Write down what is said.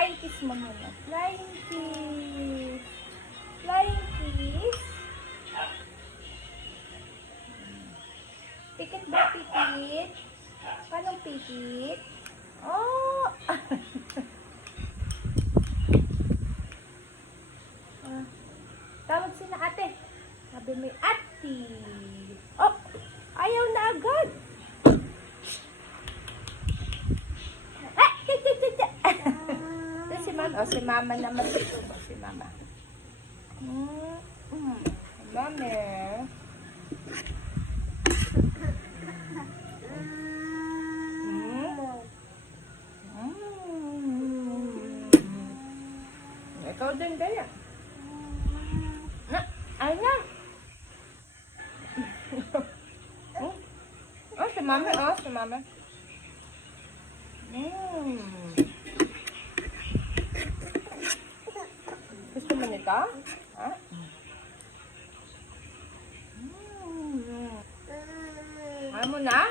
Flying kiss mo muna. Flying kiss. Flying kiss. Pikit ba, pikit? Paano pikit? Oh! Tawag sila ate. Sabi mo ate. Oh! Ayaw na agad. Si mama. Oh, si mama naman dito. Si mama. Mami. Ikaw din, Daya. Ay na. Oh, si mama. Oh, si mama. Gusto mo nito? Ha? Ayaw mo na?